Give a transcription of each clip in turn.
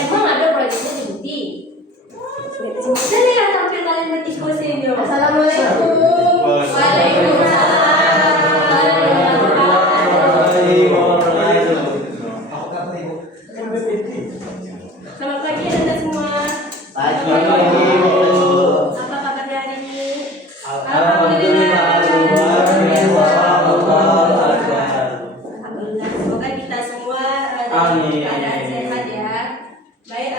Emang ada proyeknya di Budi? Sini yang tampil kalian berdiskusi dulu. Assalamualaikum. Waalaikumsalam. Selamat pagi Anda semua. Pagi. Apa kabarnya hari ini? Alhamdulillah. Alhamdulillah. Semoga kita semua dalam keadaan sehat ya. Baik,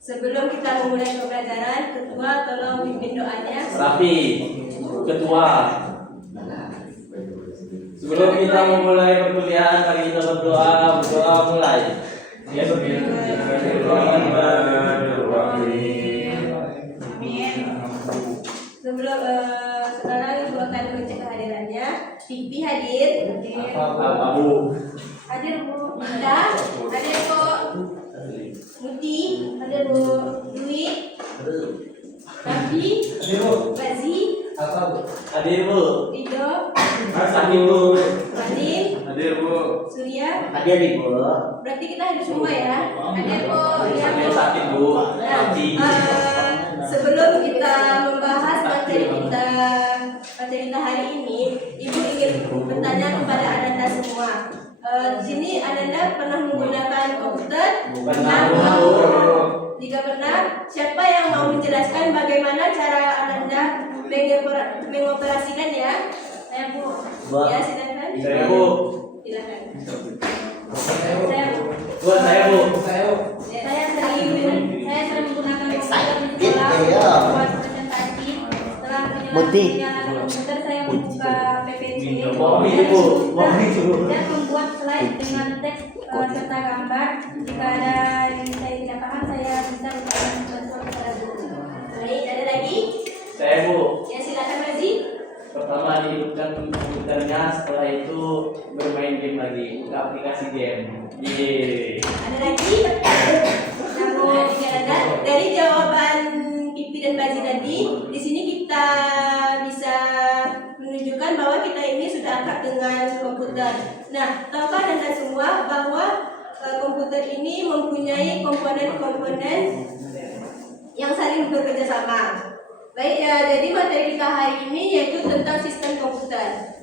sebelum kita memulai pembelajaran, Ketua tolong pimpin doanya. Rapi, Ketua. Sebelum kita memulai perkuliahan, mari kita berdoa mulai. Ya, Amin. Sebelum sekarang Ibu akan mengecek kehadirannya. Pipi hadir. Abu. Hadir Bu Inda. Hadir Bu Muti. Hadir Bu Dwi. Rafi. Bazi. Hadir Bu. Rido. Hadir Bu. Salim. Hadir Bu. Surya. Hadir Ibu. Berarti kita hadir semua ya. Hadir Bu. Ya Bu. Sakit Bu. Nah, sebelum kita membahas materi kita hari ini, Ibu ingin bertanya kepada Ananda semua. Di sini Ananda pernah menggunakan komputer? Pernah. Jika pernah, siapa yang mau menjelaskan bagaimana cara Ananda mengoperasikan ya? Saya Bu. Ya silakan. Saya Bu. Silakan. Saya Bu. Buat saya Bu. Saya sering menggunakan komputer di Excited, sekolah ya. buat presentasi. Setelah Muti. menyalakan komputer, saya membuka PPT dan membuat slide dengan teks serta gambar. Jika ada yang saya tidak paham, saya bisa memberikan bantuan kepada guru. Baik, ada lagi? Saya Bu. Ya silakan Razi. Pertama dihidupkan komputernya, setelah itu bermain game lagi, buka aplikasi game. Yeay. Ada lagi? Nah, dari jawaban Pipi dan Bazi tadi, di sini kita bisa menunjukkan bahwa kita ini sudah akrab dengan komputer. Nah, tahukah Anda semua bahwa komputer ini mempunyai komponen-komponen yang saling bekerja sama. Baik ya, jadi materi kita hari ini yaitu tentang sistem komputer.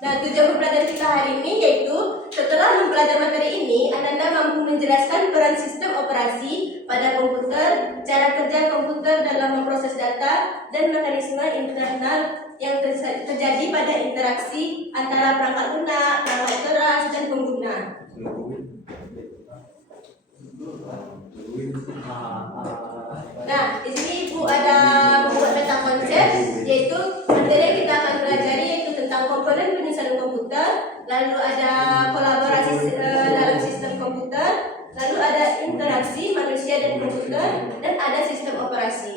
Nah, tujuan pembelajaran kita hari ini yaitu setelah mempelajari materi ini, Anda mampu menjelaskan peran sistem operasi pada komputer, cara kerja komputer dalam memproses data, dan mekanisme internal yang terjadi pada interaksi antara perangkat lunak, perangkat keras, dan pengguna. Nah, di sini Ibu ada membuat peta konsep, yaitu materi yang kita akan pelajari yaitu tentang komponen penyusunan komputer, lalu ada kolaborasi dalam sistem komputer, lalu ada interaksi manusia dan komputer, dan ada sistem operasi.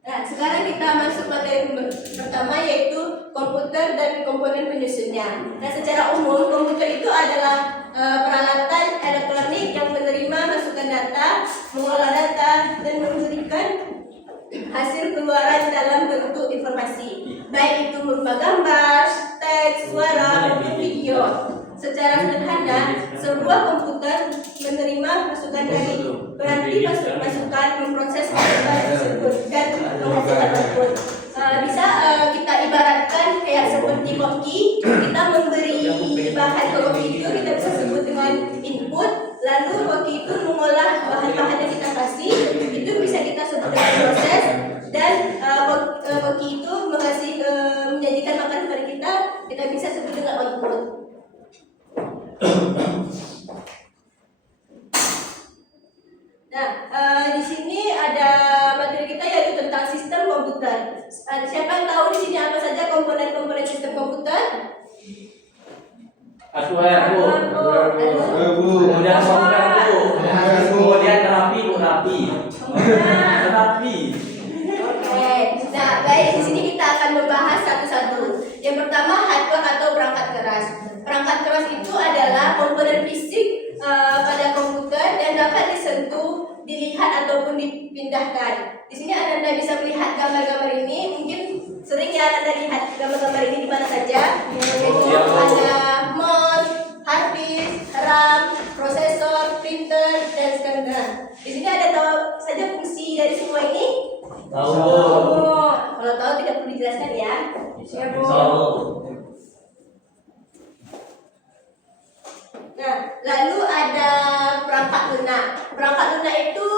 Nah, sekarang kita masuk materi pertama yaitu komputer dan komponen penyusunnya. Nah, secara umum komputer itu adalah peralatan elektronik yang menerima masukan data, mengolah data, dan memberikan hasil keluaran dalam bentuk informasi, baik itu berupa gambar, teks, suara, maupun video. Secara sederhana, sebuah komputer menerima masukan dari berarti masukan memproses data tersebut dan menghasilkan output. Bisa kita ibaratkan kayak seperti koki, kita memberi bahan ke koki itu kita bisa sebut dengan input, lalu koki itu mengolah bahan-bahan yang kita kasih, itu bisa kita sebut dengan proses, dan koki itu menyajikan makanan kepada kita bisa sebut dengan output. Nah, di sini ada materi kita yaitu tentang sistem komputer. Siapa yang tahu disentuh, dilihat ataupun dipindahkan. Di sini Anda bisa melihat gambar-gambar ini. Mungkin sering ya Anda lihat gambar-gambar ini di mana saja. Yaitu ada mouse, hard disk, RAM, prosesor, printer, dan scanner. Di sini ada tahu saja fungsi dari semua ini? Tahu. Kalau tahu tidak perlu dijelaskan ya. Ya, Bu. Nah, lalu ada perangkat lunak. Perangkat lunak itu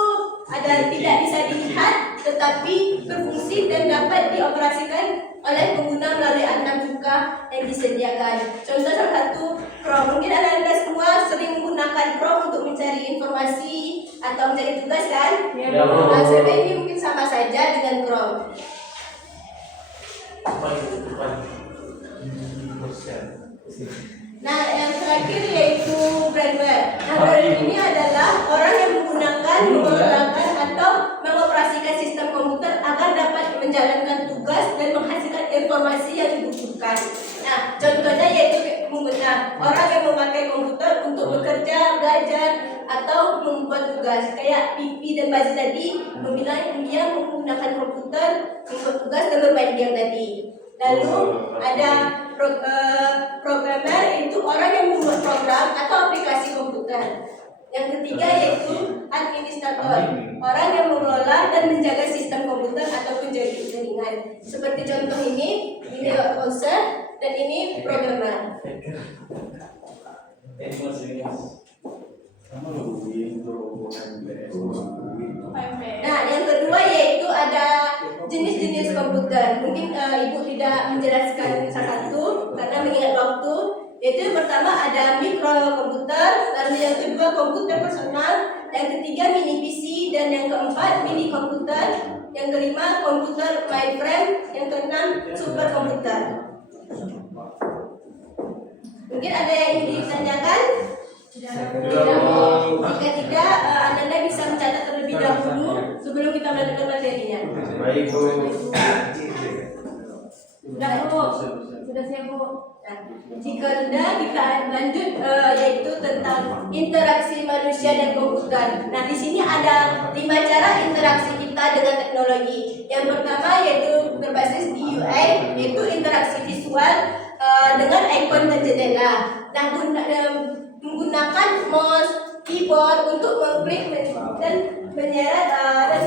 ada tidak bisa dilihat tetapi berfungsi dan dapat dioperasikan oleh pengguna melalui 6 buka yang disediakan. Contoh salah satu Chrome. Mungkin Anda semua sering menggunakan Chrome untuk mencari informasi atau mencari tugas kan? Ya, Bu. Nah, sebenarnya ini mungkin sama saja dengan Chrome. Nah, yang terakhir yaitu brandware. Nah, brandware ini adalah orang yang menggunakan atau mengoperasikan sistem komputer agar dapat menjalankan tugas dan menghasilkan informasi yang dibutuhkan. Nah, contohnya yaitu orang yang memakai komputer untuk bekerja, belajar, atau membuat tugas. Kayak Pipi dan Bazi tadi membilang dia menggunakan komputer membuat tugas dan bermain game tadi. Lalu ada programmer, itu orang yang membuat program atau aplikasi komputer. Yang ketiga yaitu administrator, orang yang mengelola dan menjaga sistem komputer ataupun jaringan. Seperti contoh ini user dan ini programmer. Nah, yang kedua yaitu ada jenis-jenis komputer. Mungkin Ibu tidak menjelaskan satu karena mengingat waktu. Yaitu yang pertama ada mikrokomputer, lalu yang kedua komputer personal, yang ketiga mini PC, dan yang keempat mini komputer, yang kelima komputer mainframe, yang keenam superkomputer. Mungkin ada yang ingin ditanyakan? Jika tidak, Anda bisa mencatat terlebih dahulu sebelum kita melanjutkan materinya. Baik, Bu. Sudah, Bu. Sudah siap, Bu. Nah, jika tidak, kita lanjut yaitu tentang interaksi manusia dan komputer. Nah, di sini ada 5 cara interaksi kita dengan teknologi. Yang pertama yaitu berbasis di UI, yaitu interaksi visual dengan ikon dan jendela. Nah, menggunakan mouse, keyboard untuk mengklik dan menyeret dan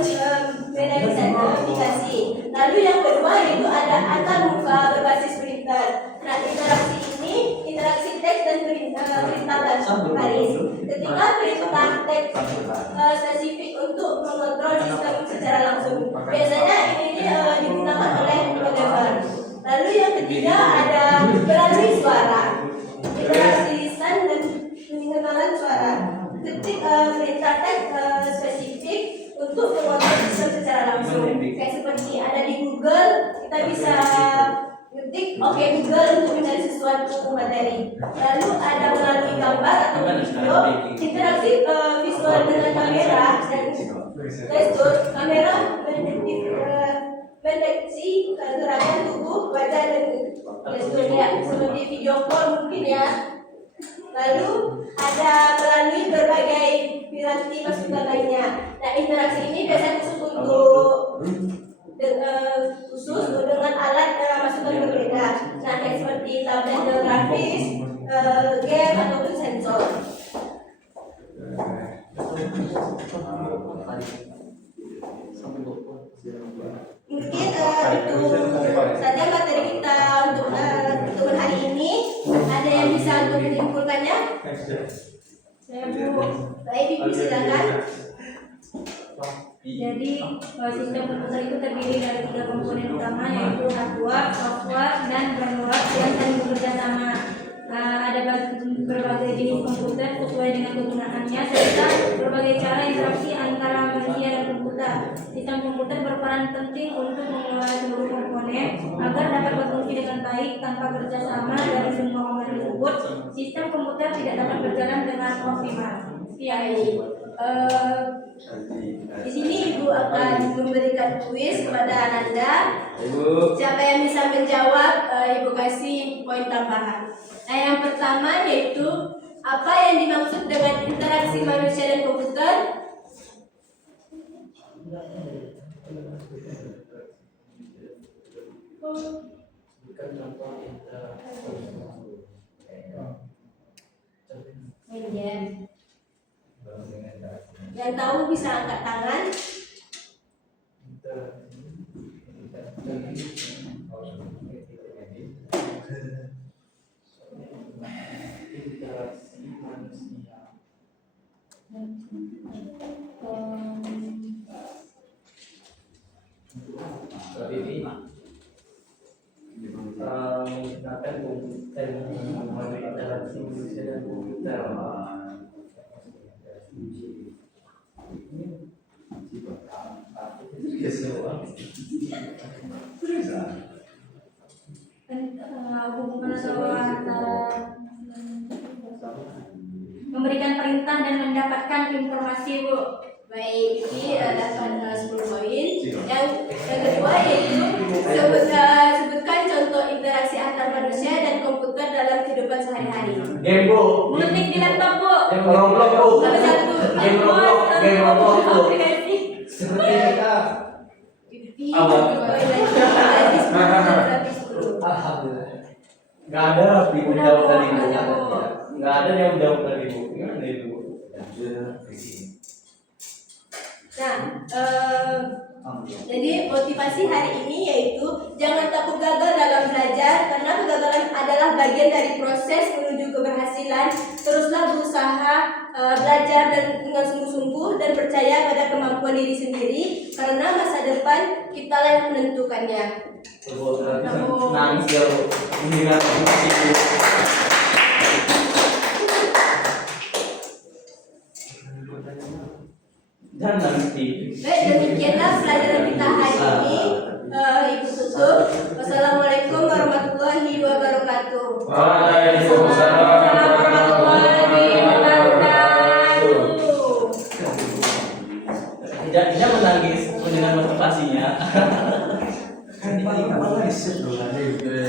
menavigasi aplikasi. Lalu yang kedua yaitu ada antar muka berbasis printer. Nah, interaksi ini interaksi teks dan perintah baris. Ketika perintah teks spesifik untuk mengontrol sistem secara langsung. Biasanya ini digunakan oleh programmer. Lalu yang ketiga ada melalui suara. Interaksi lisan dan pengenalan suara. Ketik perintah teks spesifik untuk mengontrol sistem secara langsung. Kayak seperti ada di Google, kita bisa ketik oke Google untuk mencari sesuatu materi. Lalu ada melalui gambar atau video, interaksi visual dengan kamera dan gestur. Kamera mendeteksi gerakan tubuh, wajah dan gesturnya seperti video call mungkin ya. Lalu ada melalui berbagai piranti masukan lainnya. Nah, interaksi ini biasanya khusus dengan alat masukan berbeda. Nah, kayak seperti tablet grafis, game ataupun sensor. Mungkin itu saja materi kita untuk hari ini. Ada yang bisa untuk menyimpulkannya? Saya, Bu. Baik, Ibu silakan. Jadi sistem komputer itu terdiri dari 3 komponen utama yaitu hardware, software, dan firmware yang saling bekerja sama. Ada berbagai jenis komputer sesuai dengan kegunaannya serta berbagai cara interaksi antara manusia dan komputer. Sistem komputer berperan penting untuk mengelola seluruh komponen agar dapat berfungsi dengan baik tanpa kerjasama dari semua komponen tersebut. Sistem komputer tidak dapat berjalan dengan optimal. Sekian. Di sini Ibu akan memberikan kuis kepada Ananda. Siapa yang bisa menjawab, Ibu kasih poin tambahan. Nah, yang pertama yaitu apa yang dimaksud dengan interaksi manusia dan komputer? Kemudian Yang tahu bisa angkat tangan. Interaksi manusia. Ini menggunakan komputer melalui interaksi manusia dan komputer. hubungan antara memberikan perintah dan mendapatkan informasi, Bu. Baik, ini adalah 10 poin. Yang kedua yaitu sebutkan contoh interaksi antar manusia dan komputer dalam kehidupan sehari-hari. Game, Bu. Mengetik di laptop, Bu. Game Roblox, Bu. Salah satu. Game Roblox, game Roblox, Bu. Aplikasi. Seperti kita. Apa? Alhamdulillah. Nggak ada yang menjawab dari Bu. Nggak ada yang menjawab dari Bu. Gimana itu, Bu? Nah, jadi motivasi hari ini yaitu jangan takut gagal dalam belajar karena kegagalan adalah bagian dari proses menuju keberhasilan. Teruslah berusaha belajar dan dengan sungguh-sungguh dan percaya pada kemampuan diri sendiri karena masa depan kita yang menentukannya. Nangis ya, Bu. Mendengar musik, Bu. Jangan nangis, Bu. Baik, demikianlah pelajaran kita hari ini. Ibu tutup. Wassalamualaikum warahmatullahi wabarakatuh. Waalaikumsalam warahmatullahi wabarakatuh. Tidak menangis mendengar motivasinya. Kan paling apa sih